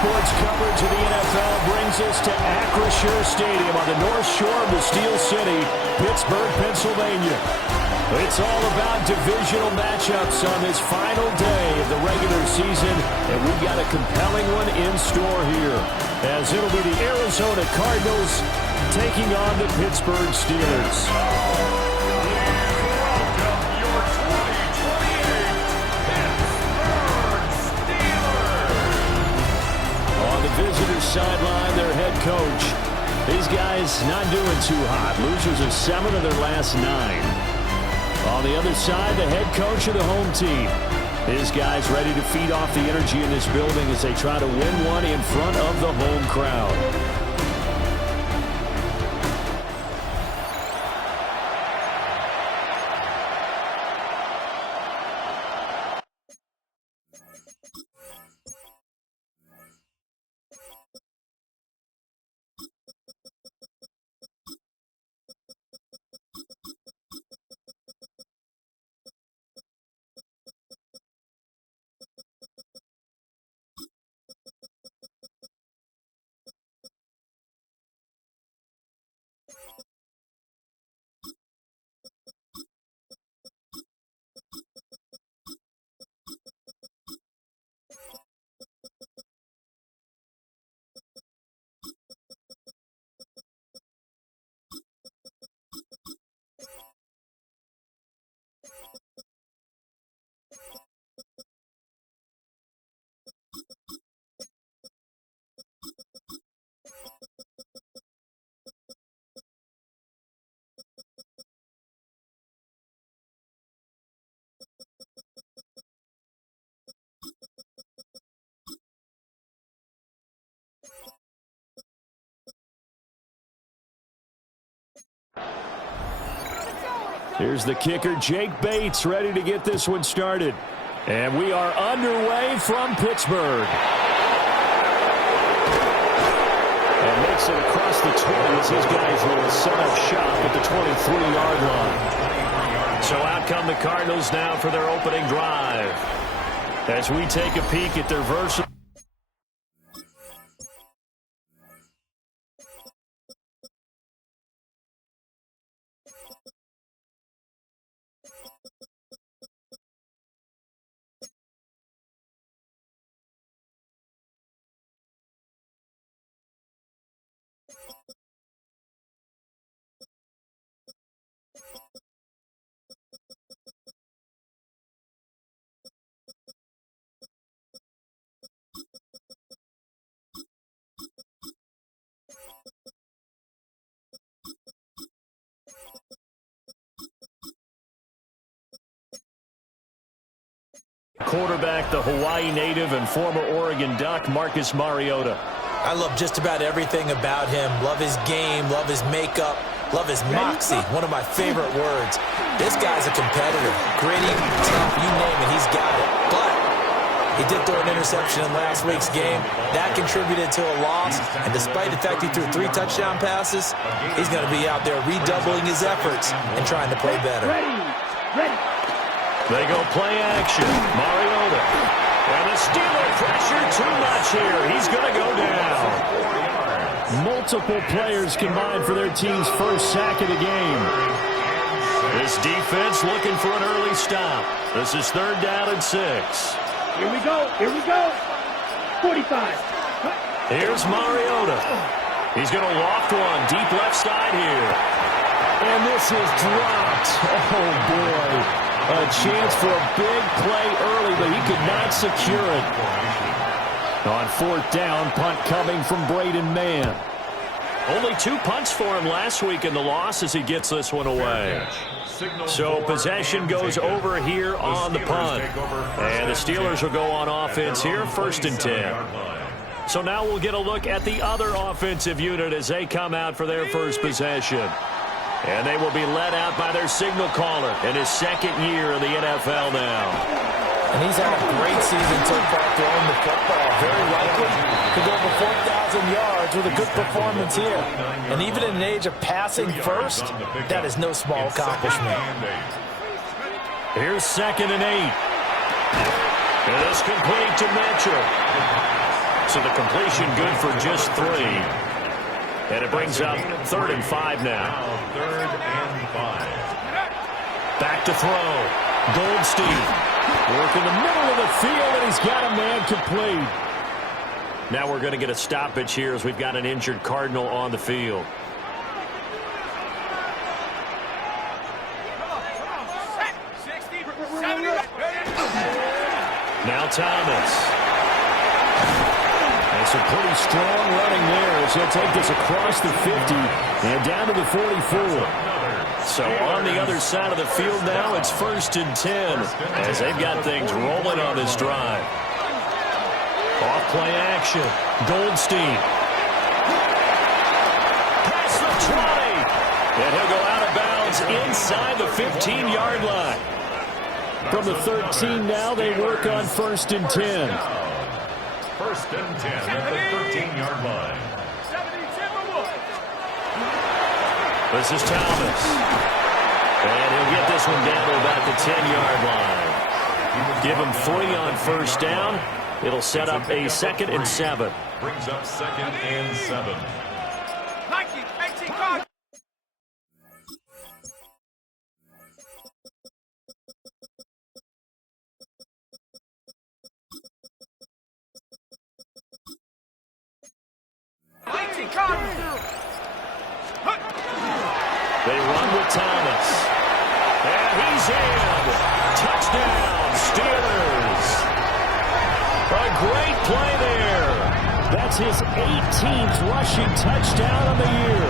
sports coverage of the NFL brings us to Acrisure Stadium on the North Shore of the Steel City, Pittsburgh, Pennsylvania. It's all about divisional matchups on this final day of the regular season, and we've got a compelling one in store here, as it'll be the Arizona Cardinals taking on the Pittsburgh Steelers. Visitor's sideline, their head coach. These guys not doing too hot. Losers of 7 of their last 9. On the other side, the head coach of the home team. His guys ready to feed off the energy in this building as they try to win one in front of the home crowd. Here's the kicker, Jake Bates, ready to get this one started. And we are underway from Pittsburgh. And makes it across the 20 as his guys will set up shop at the 23-yard line. So out come the Cardinals now for their opening drive. As we take a peek at their versatile. Quarterback, the Hawaii native and former Oregon Duck, Marcus Mariota. I love just about everything about him. Love his game, love his makeup, love his moxie, one of my favorite words. This guy's a competitor. Gritty, tough, you name it, he's got it. But he did throw an interception in last week's game. That contributed to a loss. And despite the fact he threw 3 touchdown passes, he's going to be out there redoubling his efforts and trying to play better. Ready. They go play action. Mariota. And the Steeler pressure too much here. He's going to go down. Multiple players combined for their team's first sack of the game. This defense looking for an early stop. This is 3rd down and 6. Here we go. 45. Here's Mariota. He's going to loft one deep left side here. And this is dropped. Oh, boy. A chance for a big play early, but he could not secure it. On 4th down, punt coming from Braden Mann. Only 2 punts for him last week in the loss as he gets this one away. So possession goes over here on the punt. And the Steelers will go on offense here, 1st and 10. So now we'll get a look at the other offensive unit as they come out for their first possession. And they will be led out by their signal caller in his 2nd year in the NFL now. And he's had a great season so far throwing the football. Very likely to go over 4,000 yards with a good performance here. And even in an age of passing first, that is no small accomplishment. Here's 2nd and 8. And it's complete to Mitchell. So the completion good for just 3. And it brings up 3rd and 5 now. 3rd and 5. Back to throw. Goldstein. Work in the middle of the field, and he's got a man complete. Now we're going to get a stoppage here as we've got an injured Cardinal on the field. Now Thomas. And some pretty strong running there as he'll take this across the 50 and down to the 44. So on the other side of the field now, it's 1st and 10 as they've got things rolling on this drive. Off-play action. Goldstein. Past the 20. And he'll go out of bounds inside the 15-yard line. From the 13 now, they work on 1st and 10. 1st and 10 at the 13-yard line. This is Thomas. And he'll get this one down to about the 10-yard line. Give him 3 on 1st down. It'll set up a 2nd and 7. Brings up 2nd and 7. They run with Thomas. And he's in. Touchdown, Steelers. A great play there. That's his 18th rushing touchdown of the year.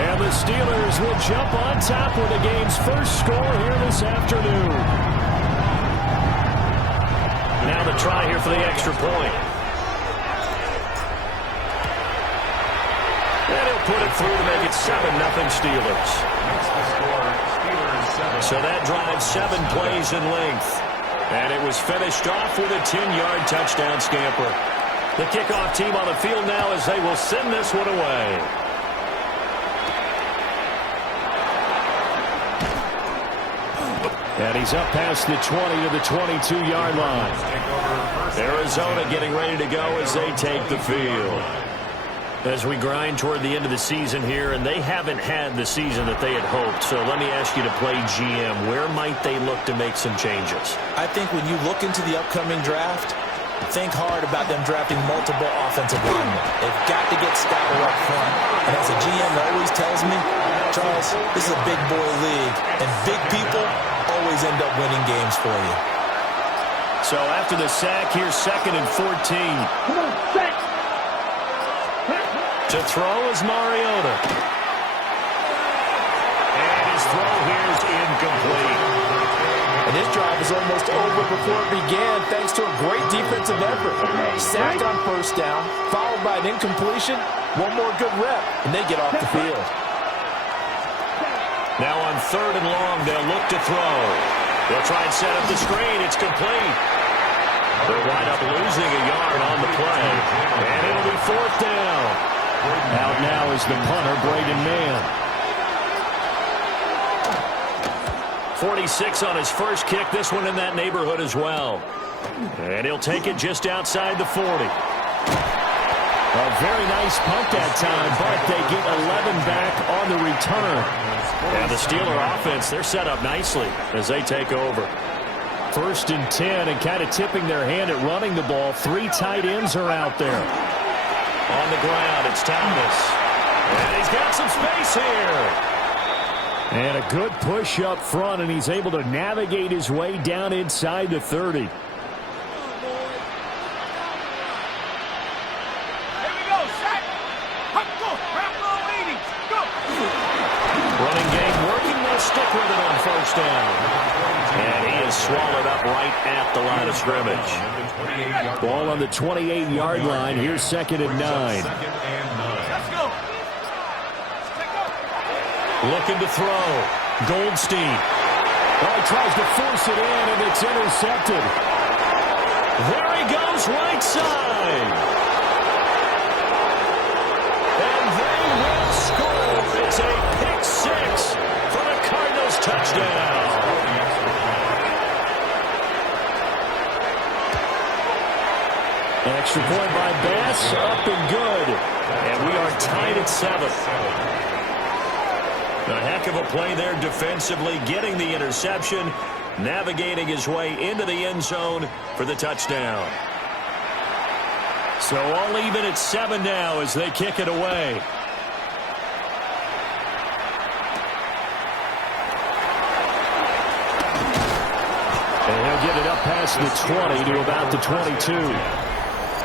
And the Steelers will jump on top with the game's first score here this afternoon. Now the try here for the extra point. And he'll put it through to make it 7-0 Steelers. Makes the score Steelers 7. So that drives 7 plays in length. And it was finished off with a 10-yard touchdown scamper. The kickoff team on the field now as they will send this one away. And he's up past the 20 to the 22-yard line. Arizona getting ready to go as they take the field. As we grind toward the end of the season here, and they haven't had the season that they had hoped. So let me ask you to play GM. Where might they look to make some changes? I think when you look into the upcoming draft, think hard about them drafting multiple offensive linemen. They've got to get stouter up front. And as a GM always tells me, Charles, this is a big boy league, and big people always end up winning games for you. So after the sack, here's 2nd and 14. Come on, sack. To throw is Mariota. And his throw here is incomplete. And this drive is almost over before it began thanks to a great defensive effort. Sacked on 1st down, followed by an incompletion, one more good rep, and they get off the field. Now on 3rd and long, they'll look to throw. They'll try and set up the screen. It's complete. They'll wind up losing a yard on the play. And it'll be 4th down. Out now is the punter, Braden Mann. 46 on his first kick. This one in that neighborhood as well. And he'll take it just outside the 40. A very nice punt that time, but they get 11 back on the return. And the Steeler offense, they're set up nicely as they take over. 1st and 10, and kind of tipping their hand at running the ball. 3 tight ends are out there. On the ground, it's Thomas. And he's got some space here. And a good push up front, and he's able to navigate his way down inside the 30. Running game working. They'll stick with it on 1st down. And he is swallowed up right at the line of scrimmage. Ball on the 28-yard line. Here's 2nd and 9. Looking to throw. Goldstein. Oh, he tries to force it in, and it's intercepted. There he goes, right side. And they will score. It's a pick 6 for the Cardinals touchdown. An extra point by Bass, up and good. And we are tied at 7. A heck of a play there defensively, getting the interception, navigating his way into the end zone for the touchdown. So all even at 7 now as they kick it away. And he'll get it up past the 20 to about the 22.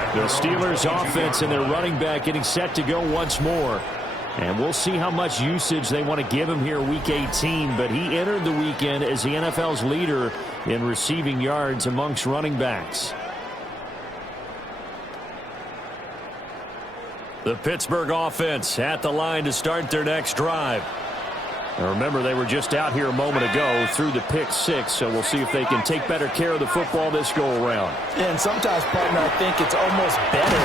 The Steelers offense and their running back getting set to go once more. And we'll see how much usage they want to give him here week 18. But he entered the weekend as the NFL's leader in receiving yards amongst running backs. The Pittsburgh offense at the line to start their next drive. Now remember, they were just out here a moment ago through the pick 6, so we'll see if they can take better care of the football this go-around. Yeah, and sometimes, partner, I think it's almost better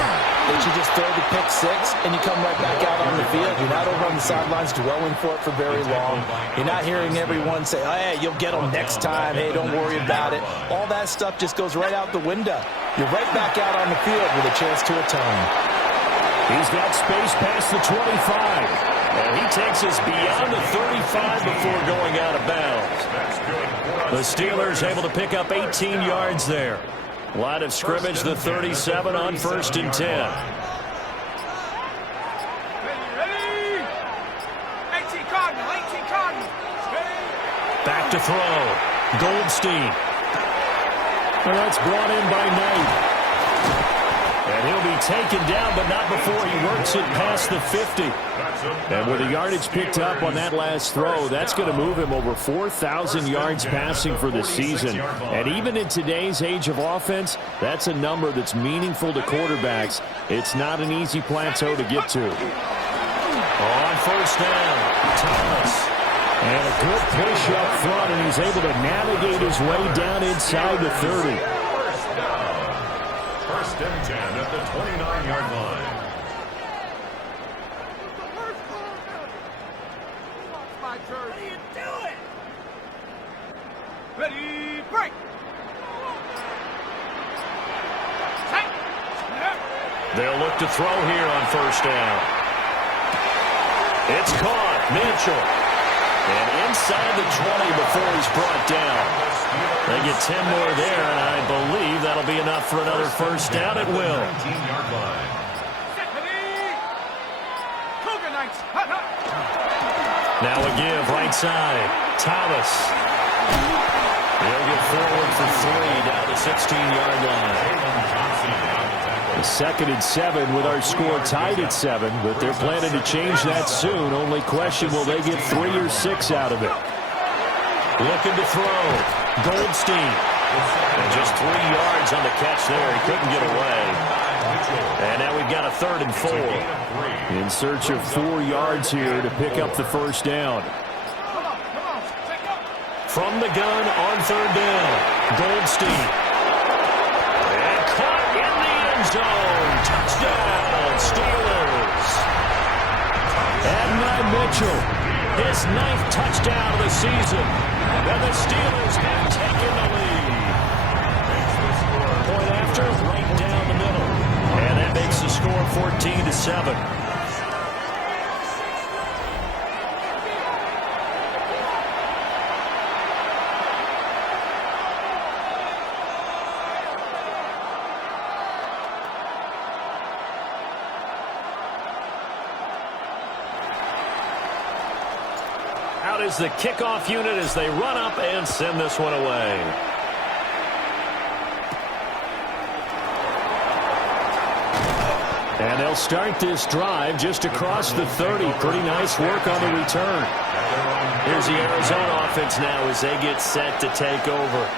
that you just throw the pick 6 and you come right back out on the field. You're not over on the sidelines dwelling for it for very long. You're not hearing everyone say, oh, hey, you'll get them next time. Hey, don't worry about it. All that stuff just goes right out the window. You're right back out on the field with a chance to atone. He's got space past the 25. And he takes us beyond the 35 before going out of bounds. The Steelers able to pick up 18 yards there. Line of scrimmage, the 37 on 1st and 10. Back to throw. Goldstein. Well, that's brought in by Knight. And he'll be taken down, but not before he works it past the 50. And with the yardage picked up on that last throw, that's going to move him over 4,000 yards passing for the season. And even in today's age of offense, that's a number that's meaningful to quarterbacks. It's not an easy plateau to get to. On 1st down, Thomas. And a good push up front, and he's able to navigate his way down inside the 30. 1st and 10 at the 29-yard line. What are you doing? Ready, break. They'll look to throw here on 1st down. It's caught. Mitchell. And inside the 20 before he's brought down. They get 10 more there, and I believe that'll be enough for another 1st down. It will. 19-yard line. Now a give right side. Thomas. He'll get forward for 3 down the 16-yard line. 2nd and 7 with our score tied at 7, but they're planning to change that soon. Only question, will they get 3 or 6 out of it? Looking to throw. Goldstein. And just 3 yards on the catch there. He couldn't get away. And now we've got a 3rd and 4. In search of 4 yards here to pick up the 1st down. From the gun on 3rd down. Goldstein. And caught in the end zone. Touchdown, Steelers. Adonai Mitchell. His 9th touchdown of the season. And the Steelers have taken the lead. Point after, right down the middle. And that makes the score 14-7. Out is the kickoff unit as they run up and send this one away. And they'll start this drive just across the 30. Pretty nice work on the return. Here's the Arizona offense now as they get set to take over.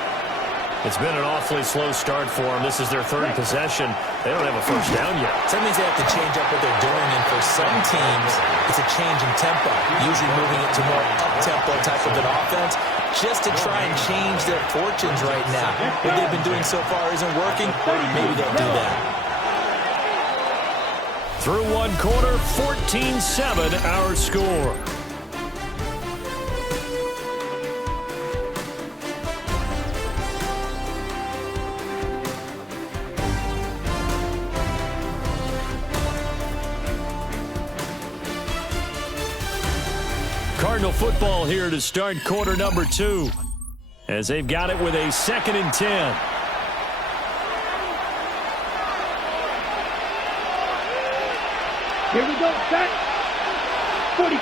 It's been an awfully slow start for them. This is their 3rd possession. They don't have a 1st down yet. So that means they have to change up what they're doing, and for some teams, it's a change in tempo, usually moving it to more up-tempo type of an offense, just to try and change their fortunes right now. What they've been doing so far isn't working. Maybe they'll do that. Through 1 quarter, 14-7 our score. Cardinal football here to start quarter number 2. As they've got it with a 2nd and 10. Here we go, set. 45.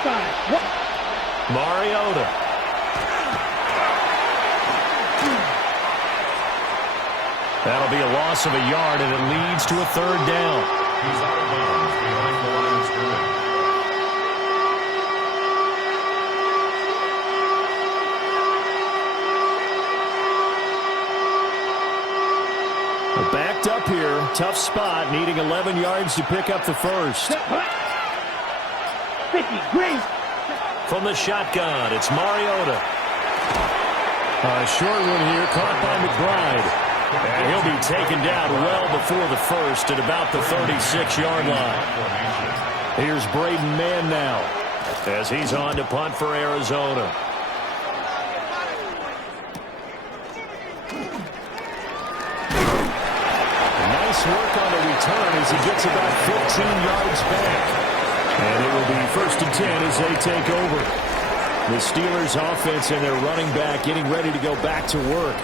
What? Mariota. That'll be a loss of a yard, and it leads to a 3rd down. He's out of bounds behind the line of scrimmage. We're backed up here. Tough spot, needing 11 yards to pick up the first. 50, green. From the shotgun, it's Mariota. A short one here, caught by McBride. And he'll be taken down well before the first at about the 36-yard line. Here's Braden Mann now as he's on to punt for Arizona. Nice work on the return as he gets about 15 yards back. And it will be 1st and 10 as they take over. The Steelers offense and their running back getting ready to go back to work.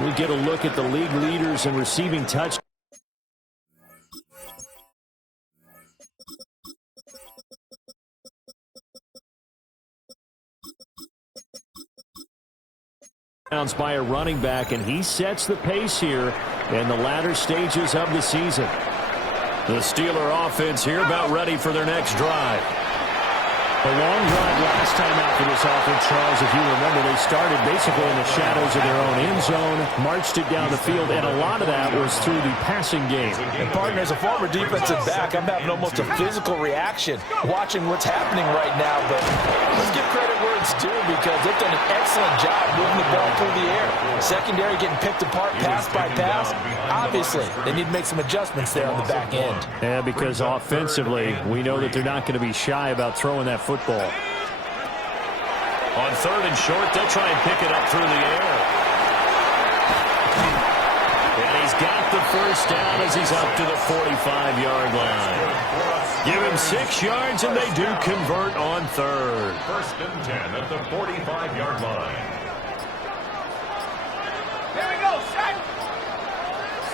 We get a look at the league leaders in receiving touchdowns. By a running back, and he sets the pace here in the latter stages of the season. The Steeler offense here about ready for their next drive. A long drive last time out for this offense, Charles. If you remember, they started basically in the shadows of their own end zone, marched it down the field, and a lot of that was through the passing game. And, partner, as a former defensive back, I'm having almost a physical reaction watching what's happening right now. But let's give credit where it's due because they've done an excellent job moving the ball through the air. Secondary getting picked apart pass by pass. Obviously, they need to make some adjustments there on the back end. Yeah, because offensively, we know that they're not going to be shy about throwing that football. On 3rd and short, they'll try and pick it up through the air. And he's got the first down as he's up to the 45-yard line. Give him 6 yards, and they do convert on 3rd. 1st and 10 at the 45-yard line. Here we go, set.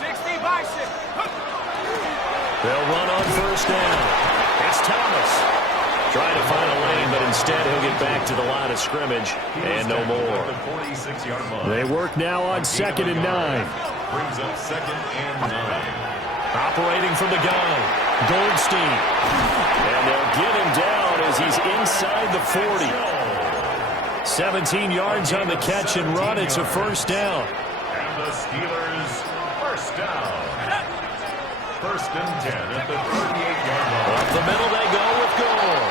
60 by 6. They'll run on 1st down. It's Thomas. Trying to find a lane, but instead he'll get back to the line of scrimmage and no more. They work now on 2nd and 9. Brings up 2nd and 9. Operating from the gun, Goldstein. And they'll get him down as he's inside the 40. 17 yards on the catch and run. It's a 1st down. And the Steelers 1st down. 1st and 10 at the 38-yard line. Up the middle they go with Gore.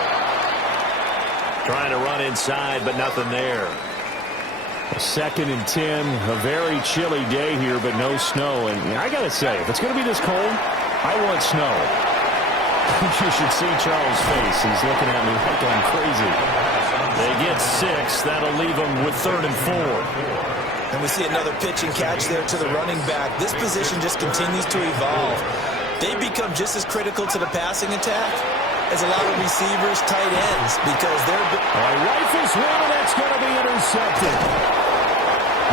Trying to run inside, but nothing there. 2nd and 10, a very chilly day here, but no snow. And I got to say, if it's going to be this cold, I want snow. You should see Charles' face. He's looking at me like I'm crazy. They get 6. That'll leave them with 3rd and 4. And we see another pitch and catch there to the running back. This position just continues to evolve. They become just as critical to the passing attack as a lot of receivers, tight ends, because they're... Rifles one, that's going to be intercepted.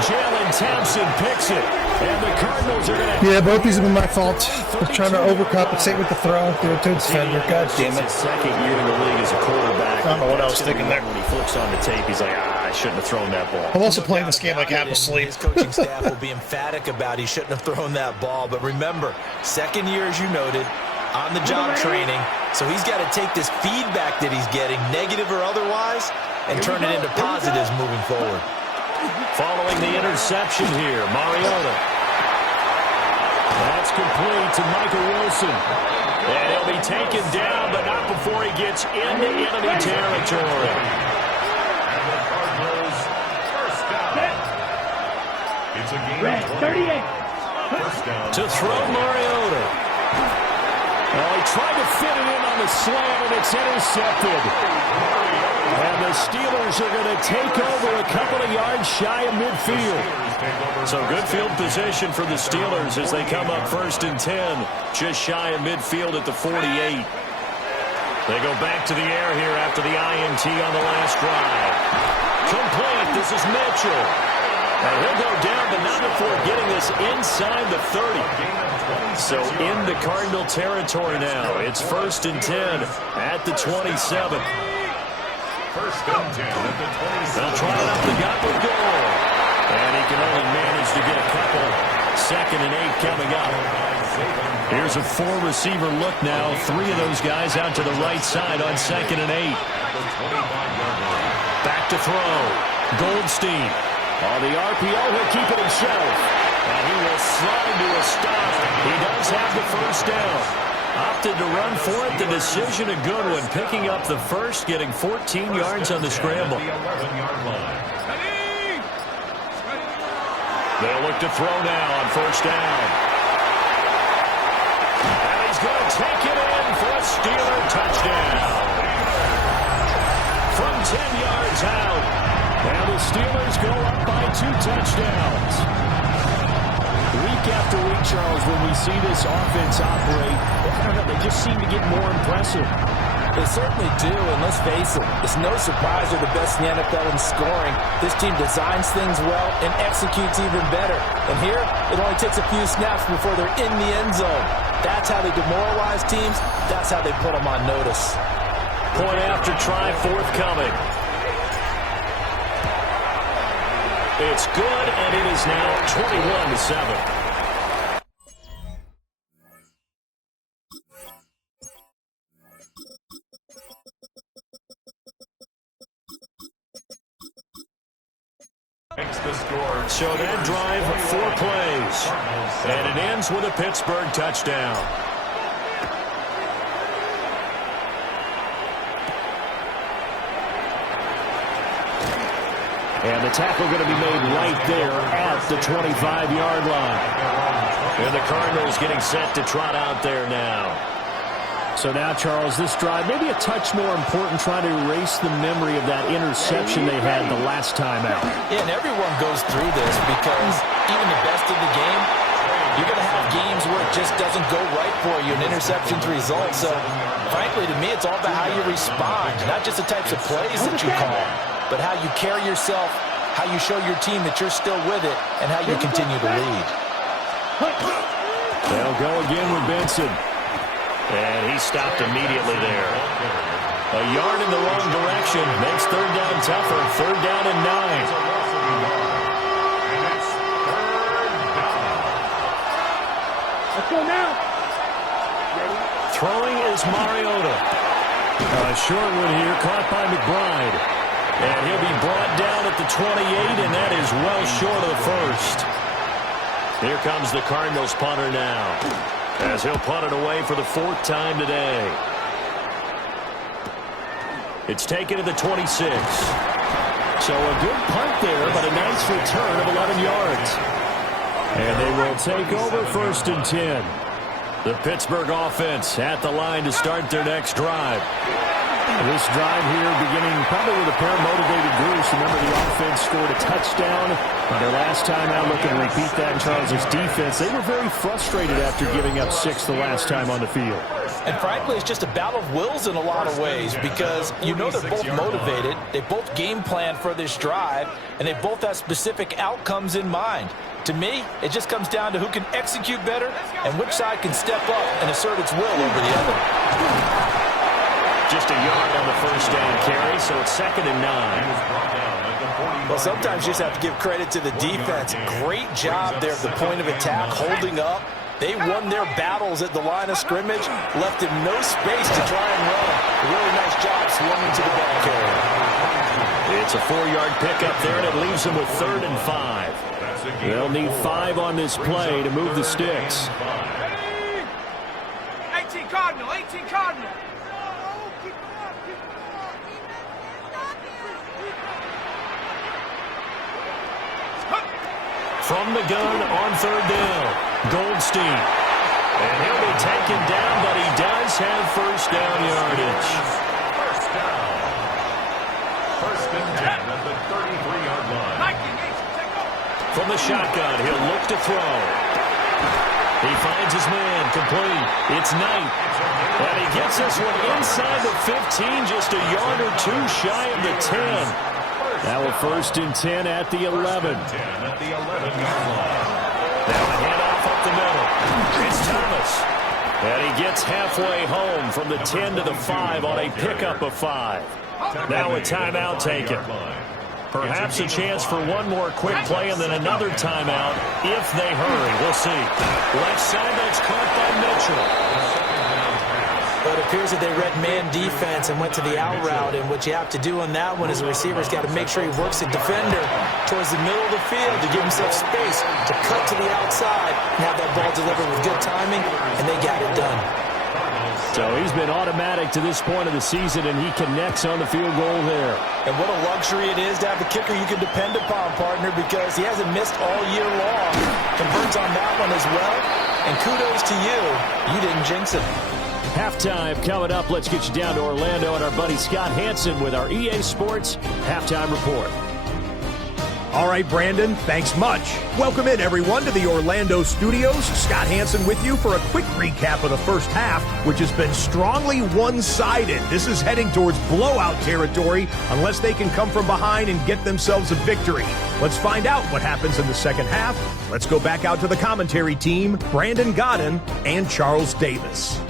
Jalen Thompson picks it, and the Cardinals are going to... Yeah, both these have been my fault. I'm trying to overcompensate with the throw. Do it to the defender. God damn it. His 2nd year in the league as a quarterback. I don't know what I was thinking there. When he flips on the tape, he's like, I shouldn't have thrown that ball. I'm also playing this game like half asleep. His coaching staff will be emphatic about he shouldn't have thrown that ball. But remember, 2nd year, as you noted, on-the-job training. So he's got to take this feedback that he's getting, negative or otherwise, and turn it into positives moving forward. Following the interception here, Mariota. That's complete to Michael Wilson. And he'll be taken down, but not before he gets into enemy territory. And the Cardinals 1st down. It's a game of 38. 1st down. To throw Mariota. Well, he tried to fit it in on the slant, and it's intercepted. And the Steelers are going to take over a couple of yards shy of midfield. So good field position for the Steelers as they come up 1st and 10, just shy of midfield at the 48. They go back to the air here after the INT on the last drive. Complete. This is Mitchell. And he'll go down, but not before getting this inside the 30. So in the Cardinal territory now. It's 1st and 10 at the 27. 1st and 10 at the 27. They'll try it up the gut with goal. And he can only manage to get a couple. 2nd and 8 coming up. Here's a 4-receiver look now. 3 of those guys out to the right side on 2nd and 8. Back to throw. Goldstein. On the RPO, he'll keep it himself. And he will slide to a stop. He does have the 1st down. Opted to run for it. The decision a good one. Picking up the 1st, getting 14 yards on the scramble. They'll look to throw now on 1st down. And he's going to take it in for a Steeler touchdown. From 10 yards out. And the Steelers go up by 2 touchdowns. Week after week, Charles, when we see this offense operate, I don't know, they just seem to get more impressive. They certainly do, and let's face it, it's no surprise they're the best in the NFL in scoring. This team designs things well and executes even better. And here, it only takes a few snaps before they're in the end zone. That's how they demoralize teams. That's how they put them on notice. Point after try forthcoming. It's good, and it is now 21-7. Makes the score. So that drive, 4 plays. And it ends with a Pittsburgh touchdown. And the tackle going to be made right there at the 25-yard line. And the Cardinals getting set to trot out there now. So now, Charles, this drive maybe a touch more important, trying to erase the memory of that interception they had the last time out. Yeah, and everyone goes through this because even the best of the game, you're going to have games where it just doesn't go right for you, and interceptions result. So, frankly, to me, it's all about how you respond, not just the types of plays that you call, but how you carry yourself, how you show your team that you're still with it, and how you continue to lead. They'll go again with Benson. And he stopped immediately there. A yard in the wrong direction makes 3rd down tougher. 3rd down and 9. Let's go now. Throwing is Mariota. A short one here, caught by McBride. And he'll be brought down at the 28, and that is well short of the 1st. Here comes the Cardinals punter now, as he'll punt it away for the 4th time today. It's taken to the 26. So a good punt there, but a nice return of 11 yards. And they will take over 1st and 10. The Pittsburgh offense at the line to start their next drive. This drive here beginning probably with a pair of motivated groups. Remember, the offense scored a touchdown on their last time out. Looking to repeat that in Charles's defense. They were very frustrated after giving up 6 the last time on the field. And frankly, it's just a battle of wills in a lot of ways because you know they're both motivated. They both game plan for this drive, and they both have specific outcomes in mind. To me, it just comes down to who can execute better and which side can step up and assert its will over the other. Just a yard on the 1st down carry, so it's 2nd and 9. Well, sometimes you just have to give credit to the defense. Great job there at the point of attack, holding up. They won their battles at the line of scrimmage, left him no space to try and run. A really nice job swinging to the ball carrier. It's a 4-yard pickup there, and it leaves them with 3rd and 5. They'll need 5 on this play to move the sticks. 18 Cardinal, 18 Cardinal. From the gun on 3rd down, Goldstein. And he'll be taken down, but he does have 1st down yardage. 1st down. 1st and 10 at the 33-yard line. From the shotgun, he'll look to throw. He finds his man, complete. It's Knight. And he gets this one inside the 15, just a yard or two shy of the 10. Now a 1st and 10 at the 11. Now a handoff up the middle. It's Thomas. And he gets halfway home from the 10 to the 5 on a pickup of 5. Now a timeout taken. Perhaps a chance for one more quick play and then another timeout if they hurry. We'll see. Left side, that's caught by Mitchell. But it appears that they read man defense and went to the out route, and what you have to do on that one is the receiver's got to make sure he works the defender towards the middle of the field to give himself space to cut to the outside and have that ball delivered with good timing, and they got it done. So he's been automatic to this point of the season, and he connects on the field goal there. And what a luxury it is to have a kicker you can depend upon, partner, because he hasn't missed all year long. Converts on that one as well, and kudos to you. You didn't jinx it. Halftime coming up. Let's get you down to Orlando and our buddy Scott Hansen with our EA Sports Halftime Report. All right, Brandon, thanks much. Welcome in, everyone, to the Orlando studios. Scott Hansen with you for a quick recap of the first half, which has been strongly one-sided. This is heading towards blowout territory unless they can come from behind and get themselves a victory. Let's find out what happens in the second half. Let's go back out to the commentary team, Brandon Godden and Charles Davis.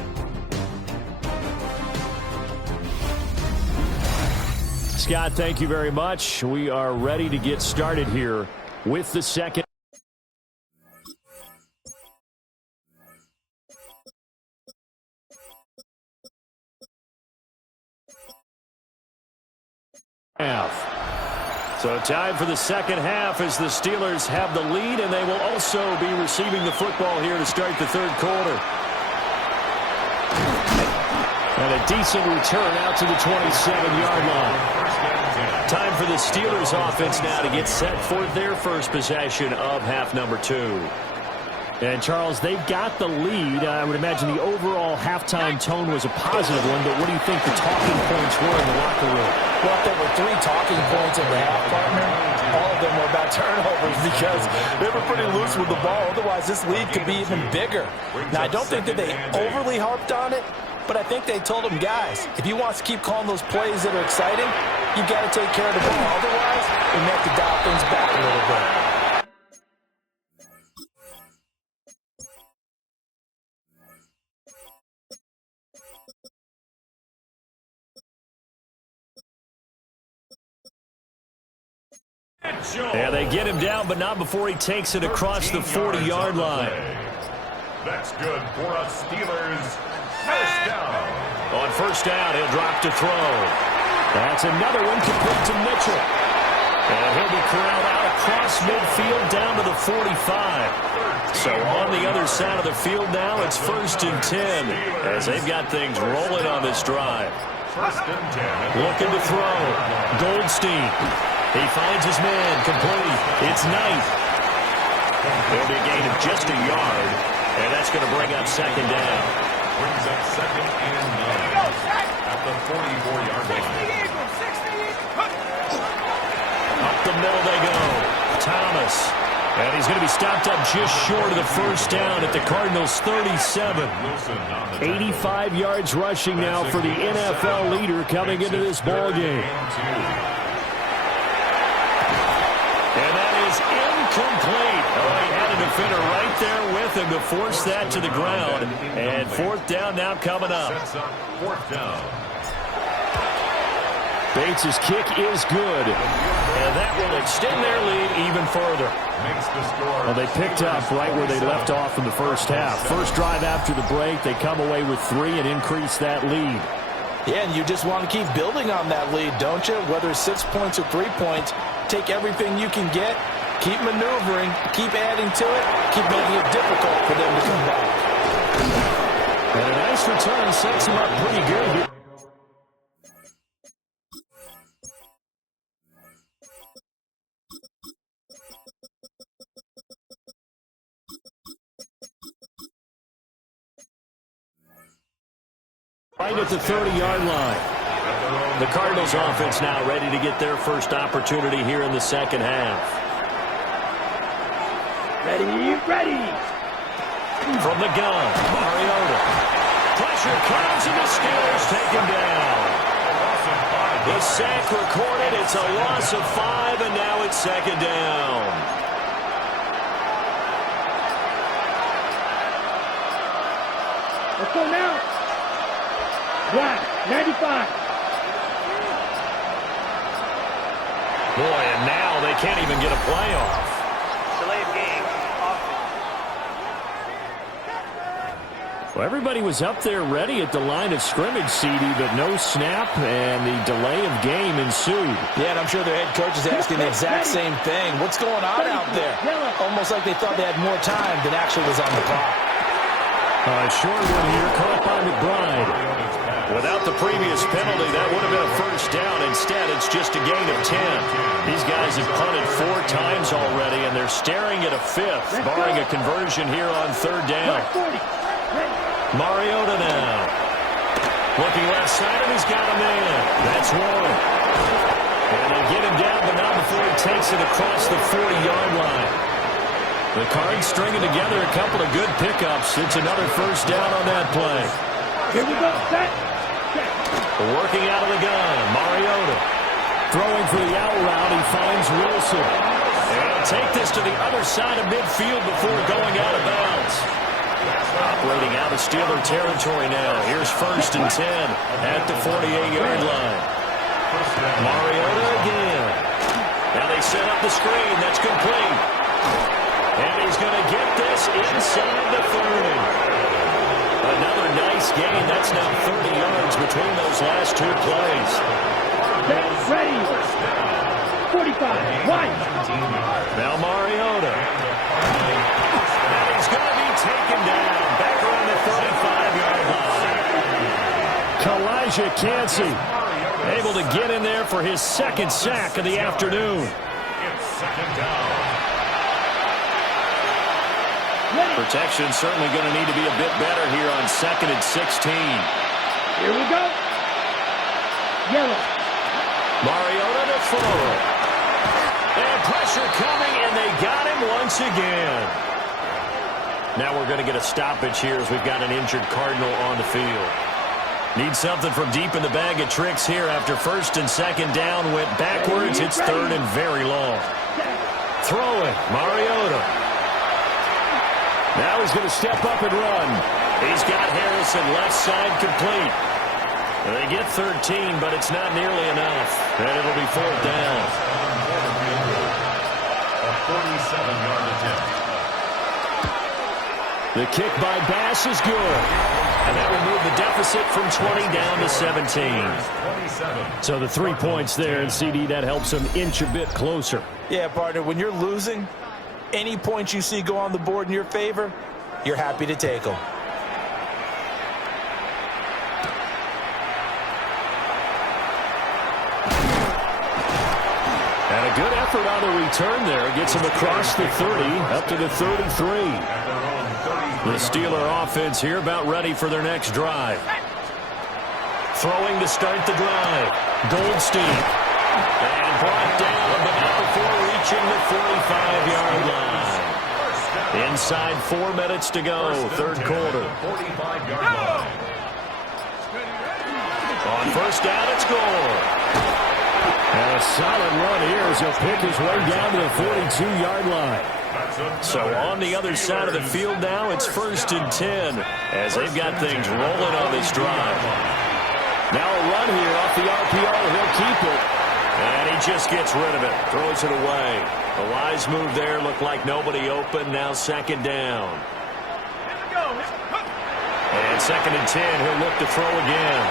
Scott, thank you very much. We are ready to get started here with the second half. So time for the second half as the Steelers have the lead, and they will also be receiving the football here to start the third quarter. And a decent return out to the 27-yard line. Time for the Steelers offense now to get set for their first possession of half number 2. And, Charles, they've got the lead. I would imagine the overall halftime tone was a positive one, but what do you think the talking points were in the locker room? Well, there were 3 talking points in the half, partner. All of them were about turnovers because they were pretty loose with the ball. Otherwise, this lead could be even bigger. Now, I don't think that they overly harped on it, but I think they told them, guys, if you want to keep calling those plays that are exciting, you've got to take care of the ball. Otherwise, we may have to dial things back a little bit. Yeah, they get him down, but not before he takes it across the 40-yard line. That's good for a Steelers first down. On first down, he'll drop to throw. That's another one complete to Mitchell. And he'll be corralled out across midfield down to the 45. So on the other side of the field now, it's 1st and 10 as they've got things rolling on this drive. 1st and 10. Looking to throw. Goldstein. He finds his man, complete. It's Knight. There'll be a gain of just a yard, and that's going to bring up second down. Brings up 2nd and 9 at the 44-yard line. Up the middle they go. Thomas. And he's going to be stopped up just short of the first down at the Cardinals' 37. 85 yards rushing now for the NFL leader coming into this ballgame. And that is incomplete. Oh, he had a defender right there with him to force that to the ground. And 4th down now coming up. 4th down. Bates' kick is good. And that will extend their lead even further. Well, they picked up right where they left off in the first half. First drive after the break, they come away with 3 and increase that lead. Yeah, and you just want to keep building on that lead, don't you? Whether it's 6 points or 3 points, take everything you can get, keep maneuvering, keep adding to it, keep making it difficult for them to come back. And a nice return sets him up pretty good here. Right at the 30-yard line. The Cardinals offense now ready to get their first opportunity here in the second half. Ready, ready. From the gun, Mariota. Pressure comes, and the Steelers take him down. The sack recorded. It's a loss of 5, and now it's second down. Let's go now. Black, 95. Boy, and now they can't even get a play off. Delay of game. Well, everybody was up there ready at the line of scrimmage, CD, but no snap, and the delay of game ensued. Yeah, and I'm sure their head coach is asking the exact same thing. What's going on out there? Almost like they thought they had more time than actually was on the clock. Short one here, caught by McBride. Without the previous penalty, that would have been a first down. Instead, it's just a gain of 10. These guys have punted 4 times already, and they're staring at a 5th, barring a conversion here on third down. Mariota now. Looking left side, and he's got a man. That's one. And they get him down, but not before he takes it across the 40-yard line. The Cards stringing together a couple of good pickups. It's another first down on that play. Here we go. Set. Working out of the gun, Mariota. Throwing for the out route, he finds Wilson. And he'll take this to the other side of midfield before going out of bounds. Operating out of Steeler territory now. Here's 1st and 10 at the 48-yard line. Mariota again. Now they set up the screen. That's complete. And he's going to get this inside the 30. Another nice gain. That's now 30 yards between those last 2 plays. Ready. 45. White. Now Mariota. And he's going to be taken down. Back around the 35-yard line. Kalijah Kancey able to get in there for his 2nd sack of the afternoon. It's second down. Protection certainly going to need to be a bit better here on 2nd and 16. Here we go. Yellow. Mariota to throw. And pressure coming, and they got him once again. Now we're going to get a stoppage here as we've got an injured Cardinal on the field. Need something from deep in the bag of tricks here after 1st and 2nd down. Went backwards. It's 3rd and very long. Throwing. Mariota. Now he's going to step up and run. He's got Harrison left side complete. They get 13, but it's not nearly enough. And it'll be 4th down. A 47-yard attempt. The kick by Bass is good. And that will move the deficit from 20 down to 17. So the 3 points there, and CD, that helps them inch a bit closer. Yeah, partner, when you're losing, any points you see go on the board in your favor, you're happy to take them. And a good effort on the return there. Gets him across the 30, up to the 33. The Steeler offense here about ready for their next drive. Throwing to start the drive. Goldstein. And brought down, but not before reaching the 45-yard line. Inside 4 minutes to go, 3rd quarter. 45-yard line. On 1st down, it's Gore. And a solid run here as he'll pick his way down to the 42-yard line. So on the other side of the field now, it's 1st and 10 as they've got things rolling on this drive. Now a run here off the RPO. He'll keep it. And he just gets rid of it. Throws it away. A wise move there. Looked like nobody open. Now 2nd down. And 2nd and 10. He'll look to throw again.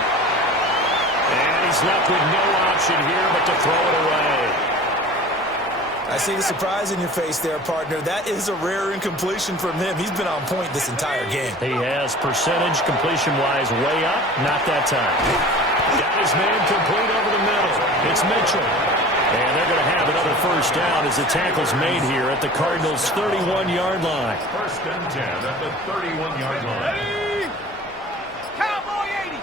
And he's left with no option here but to throw it away. I see the surprise in your face there, partner. That is a rare incompletion from him. He's been on point this entire game. He has percentage completion-wise way up. Not that time. Got his man complete over the middle. It's Mitchell. And they're going to have another 1st down as the tackle's made here at the Cardinals' 31-yard line. 1st and 10 at the 31-yard line. Ready. Cowboy 80.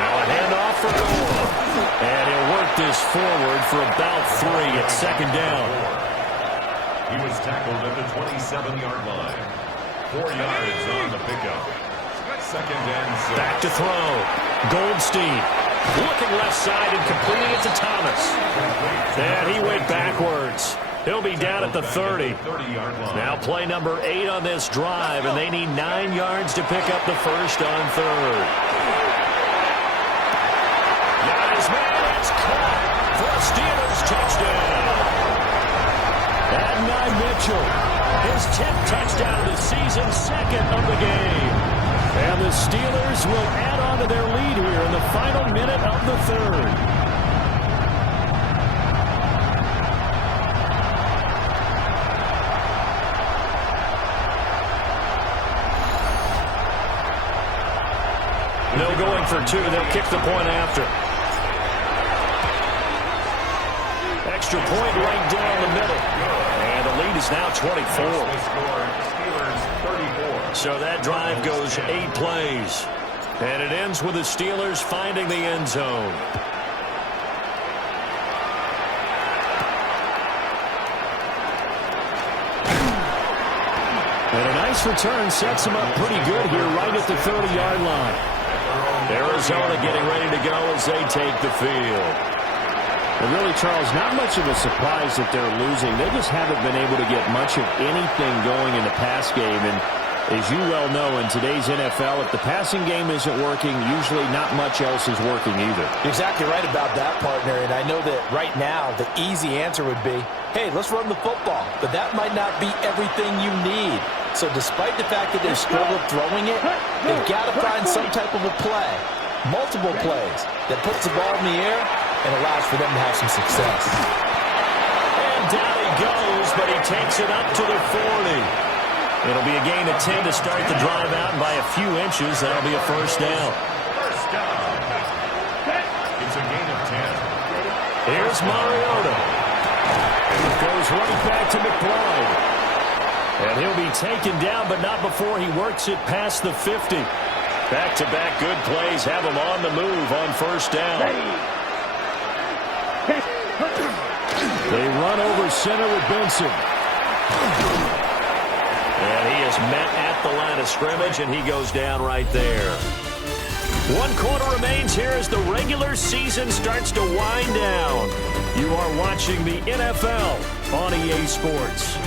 Now a handoff for Gore. And he'll work this forward for about 3 at 2nd down. He was tackled at the 27-yard line. 4 yards on the pickup. Second and 6. Back to throw. Goldstein looking left side and completing it to Thomas. And he went backwards. He'll be down at the 30. Now play number 8 on this drive, and they need 9 yards to pick up the first on third. Got his man. It's caught for a Steelers touchdown. Adonai Mitchell, his 10th touchdown of the season, second of the game. And the Steelers will add on to their lead here in the final minute of the third. No going for 2. They'll kick the point after. Extra point right down the middle. And the lead is now 24. So that drive goes 8 plays. And it ends with the Steelers finding the end zone. And a nice return sets them up pretty good here right at the 30-yard line. Arizona getting ready to go as they take the field. And really, Charles, not much of a surprise that they're losing. They just haven't been able to get much of anything going in the pass game. And as you well know, in today's NFL, if the passing game isn't working, usually not much else is working either. You're exactly right about that, partner. And I know that right now the easy answer would be, hey, let's run the football. But that might not be everything you need. So despite the fact that they've struggled throwing it, they've got to find some type of a play, multiple plays, that puts the ball in the air and allows for them to have some success. And down he goes, but he takes it up to the 40. It'll be a gain of 10 to start the drive out, and by a few inches, that'll be a first down. First down. It's a gain of 10. Here's Mariota. It goes right back to McBride. And he'll be taken down, but not before he works it past the 50. Back-to-back good plays have him on the move on first down. They run over center with Benson. And he is met at the line of scrimmage, and he goes down right there. 1 quarter remains here as the regular season starts to wind down. You are watching the NFL on EA Sports.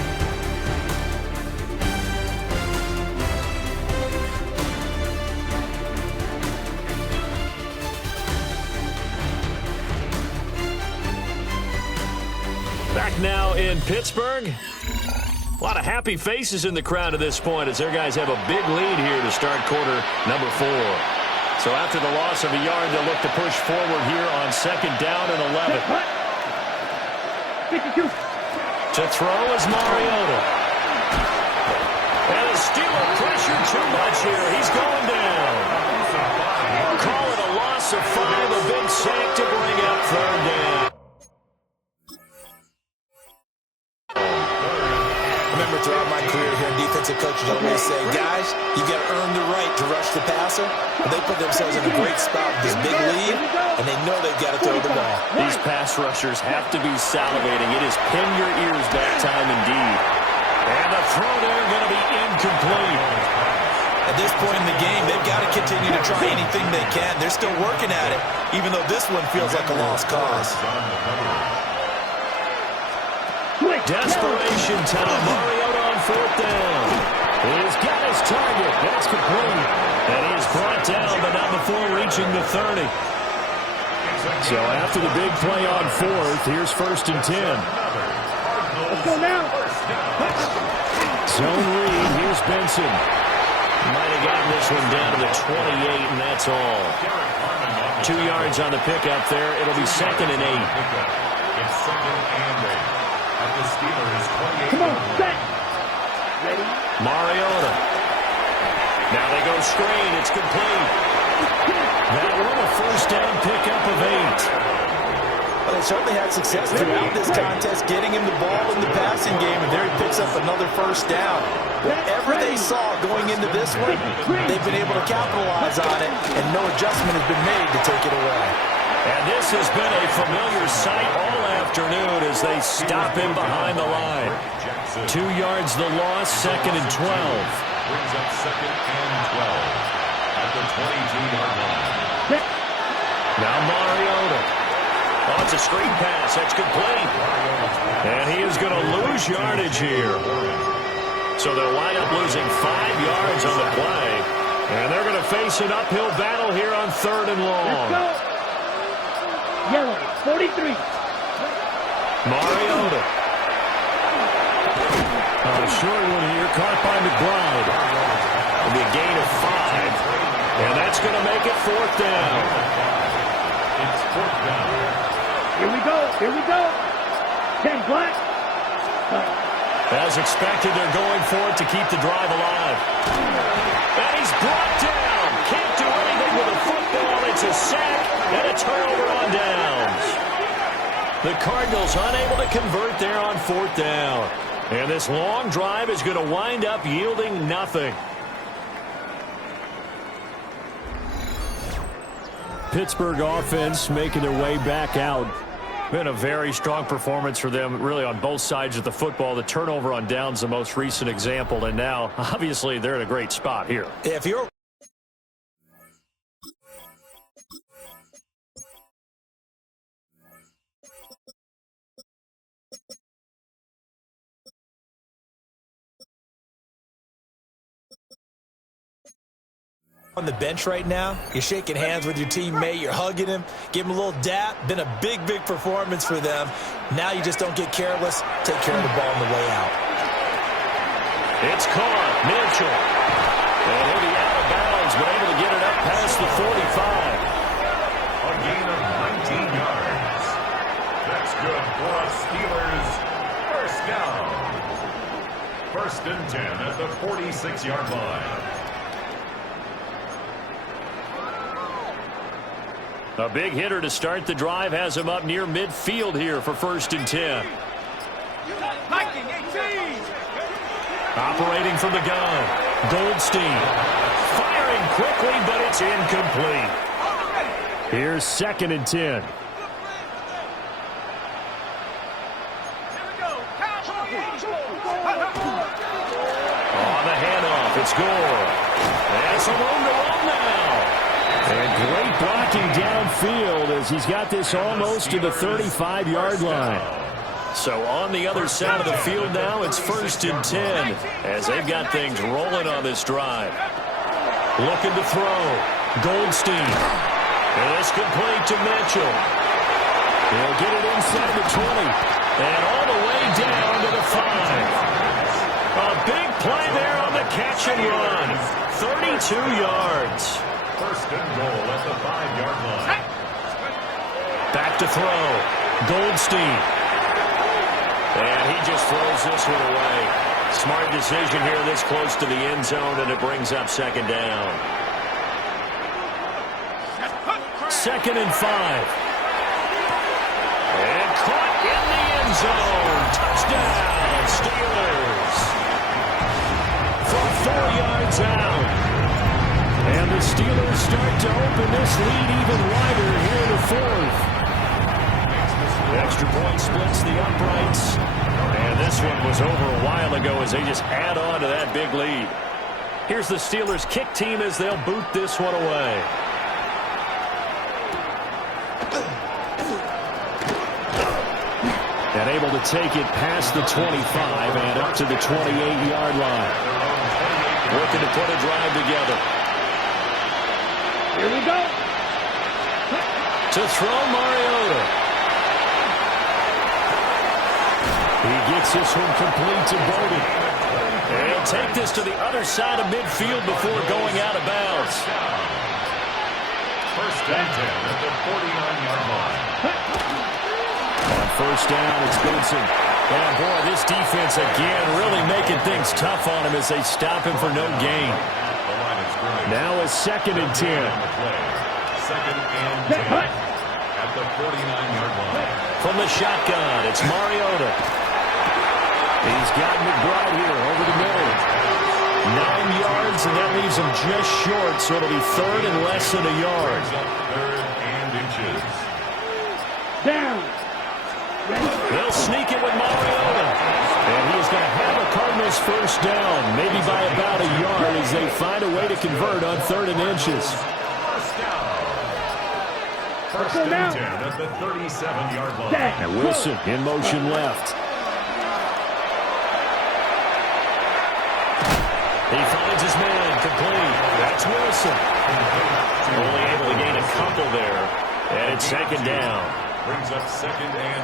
Back now in Pittsburgh. A lot of happy faces in the crowd at this point as their guys have a big lead here to start quarter number 4. So after the loss of a yard, they'll look to push forward here on second down and 11. To throw is Mariota. And the Steeler pressure too much here. He's going down. Call it a loss of 5, a big sack to bring up third down. Remember, throughout my career here in defensive coaches, I always say, guys, you got to earn the right to rush the passer. But they put themselves in a great spot with this big lead, and they know they've got to throw the ball. These pass rushers have to be salivating. It is pin your ears back time indeed. And the throw there going to be incomplete. At this point in the game, they've got to continue to try anything they can. They're still working at it, even though this one feels like a lost cause. Desperation time. Mariota on fourth down. He's got his target. That's complete. And he is brought down, but not before reaching the 30. So after the big play on fourth, here's first and 10. Let's go now. Zone read. Here's Benson. Might have gotten this one down to the 28, and that's all. 2 yards on the pickup there. It'll be second and 8. It's second and 8. At the Steelers 28. Come on, set. Ready? Mariota. Now they go screen. It's complete. That one a first down pickup of 8. Well, they certainly had success throughout this contest, getting him the ball in the passing game, and there he picks up another first down. Whatever they saw going into this one, they've been able to capitalize on it, and no adjustment has been made to take it away. And this has been a familiar sight all afternoon as they stop him behind the line. 2 yards the loss, 2nd and 12. Brings up 2nd and 12 at the 22-yard line. Now Mariota. Oh, it's a screen pass. That's complete. And he is going to lose yardage here. So they'll wind up losing 5 yards on the play. And they're going to face an uphill battle here on 3rd and long. Let's go. Yellow, 43. Mariota. Short one here, caught by McBride. It'll be a gain of 5. And that's going to make it 4th down. It's 4th down. Here we go. Here we go. 10 black. As expected, they're going for it to keep the drive alive. And he's brought down. Can't do anything with a football. It's a sack and a turnover on downs. The Cardinals unable to convert there on 4th down. And this long drive is going to wind up yielding nothing. Pittsburgh offense making their way back out. Been a very strong performance for them, really, on both sides of the football. The turnover on downs, the most recent example, and now, obviously, they're in a great spot here. If you're on the bench right now, you're shaking hands with your teammate, you're hugging him, give him a little dap. Been a big performance for them. Now you just don't get careless. Take care of the ball on the way out. It's caught. Mitchell. And he'll be out of bounds, but able to get it up past the 45. A gain of 19 yards. That's good for a Steelers first down. 1st and 10 at the 46-yard line. A big hitter to start the drive has him up near midfield here for 1st and 10. Viking 18. Operating from the gun. Goldstein. Firing quickly, but it's incomplete. Here's 2nd and 10. Here we go. On the handoff, it's Gore. And some room to run now. And great blocking downfield as he's got this almost to the 35-yard line. So on the other side of the field now, it's 1st and 10 as they've got things rolling on this drive. Looking to throw. Goldstein. And it's complete to Mitchell. He'll get it inside the 20. And all the way down to the 5. A big play there on the catch and run. 32 yards. 1st and goal at the 5-yard line. Back to throw. Goldstein. And he just throws this one away. Smart decision here this close to the end zone, and it brings up 2nd down. 2nd and 5. And caught in the end zone. Touchdown, Steelers. From 4 yards out. And the Steelers start to open this lead even wider here in the 4th. The extra point splits the uprights. And this one was over a while ago as they just add on to that big lead. Here's the Steelers kick team as they'll boot this one away. And able to take it past the 25 and up to the 28-yard line. Looking to put a drive together. Here we go. To throw Mariota. He gets this one complete to Bowden. And he'll take this to the other side of midfield before going out of bounds. 1st and 10 at the 49-yard line. On 1st down, it's Benson. And boy, this defense again really making things tough on him as they stop him for no gain. Now a 2nd and 10. 2nd and 10 at the 49-yard line. From the shotgun, it's Mariota. He's got McBride here over the middle. 9 yards, and that leaves him just short, so it'll be 3rd and less than a yard. 3rd and inches. Down. They'll sneak it with Mariota. And he's going to have a Cardinals first down, maybe by about a yard as they find a way to convert on 3rd and inches. First and 10 at the 37-yard line. And Wilson in motion left. He finds his man complete. That's Wilson. Only able to gain a couple there. And it's 2nd down. Brings up 2nd and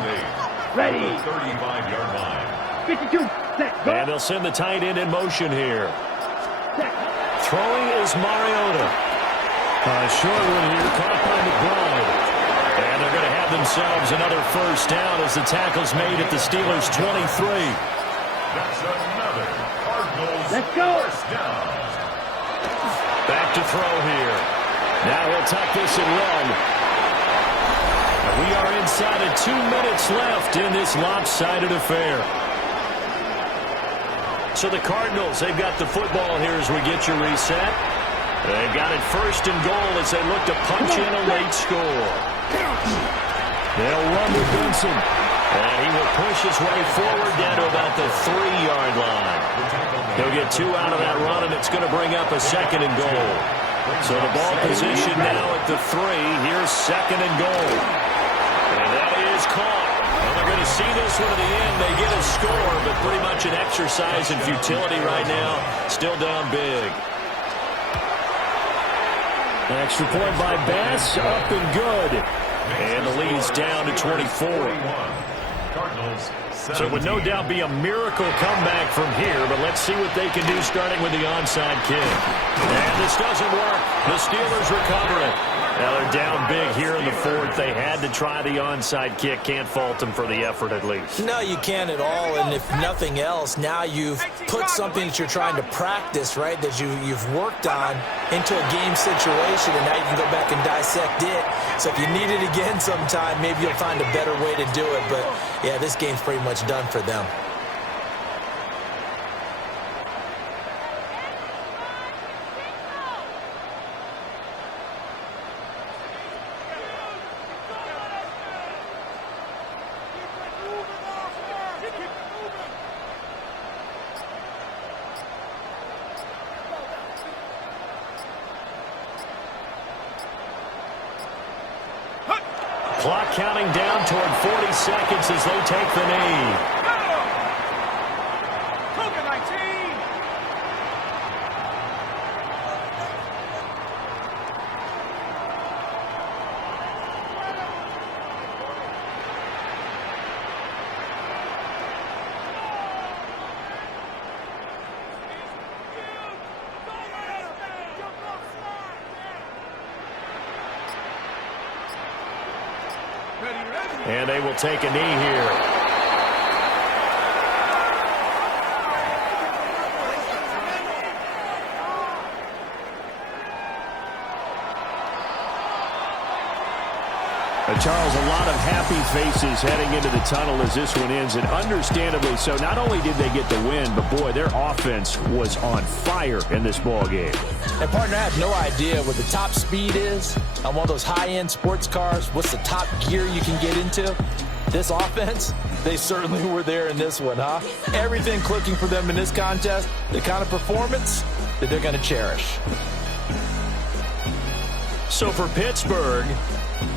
8. Ready. The 35-yard line. 52. Set. Go. And they'll send the tight end in motion here. Set. Throwing is Mariota. Short one here, caught by McBride. And they're going to have themselves another first down as the tackle's made at the Steelers' 23. That's another Cardinals Let's go. first down. Back to throw here. Now he'll tuck this and run. We are inside of 2 minutes left in this lopsided affair. So the Cardinals, they've got the football here as we get your reset. They've got it 1st and goal as they look to punch in a late score. They'll run with Benson. And he will push his way forward down to about the 3-yard line. He'll get 2 out of that run, and it's going to bring up a 2nd and goal. So the ball position now at the 3. Here's 2nd and goal. And that is caught. Well, they're going to see this one to the end. They get a score, but pretty much an exercise in futility right now. Still down big. Extra point by Bass, up and good. And the lead's down to 24. So it would no doubt be a miracle comeback from here, but let's see what they can do starting with the onside kick. And this doesn't work. The Steelers recover it. Now they're down big here in the 4th. They had to try the onside kick. Can't fault them for the effort at least. No, you can't at all. And if nothing else, now you've put something that you're trying to practice, right, that you've worked on into a game situation, and now you can go back and dissect it. So if you need it again sometime, maybe you'll find a better way to do it. But, yeah, this game's pretty much done for them. Clock counting down toward 40 seconds as they take the knee. Cougar 19. And they will take a knee here. Charles, a lot of happy faces heading into the tunnel as this one ends, and understandably so. Not only did they get the win, but boy, their offense was on fire in this ball game. And partner, I have no idea what the top speed is on one of those high-end sports cars. What's the top gear you can get into? This offense, they certainly were there in this one, huh? Everything clicking for them in this contest, the kind of performance that they're going to cherish. So for Pittsburgh,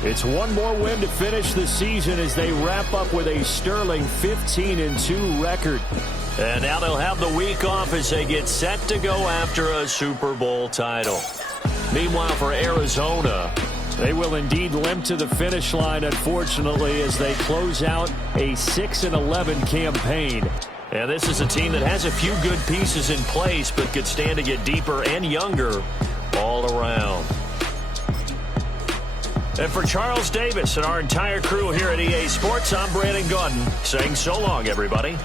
it's one more win to finish the season as they wrap up with a sterling 15-2 record. And now they'll have the week off as they get set to go after a Super Bowl title. Meanwhile, for Arizona, they will indeed limp to the finish line, unfortunately, as they close out a 6-11 campaign. And this is a team that has a few good pieces in place, but could stand to get deeper and younger all around. And for Charles Davis and our entire crew here at EA Sports, I'm Brandon Gaudin saying so long, everybody.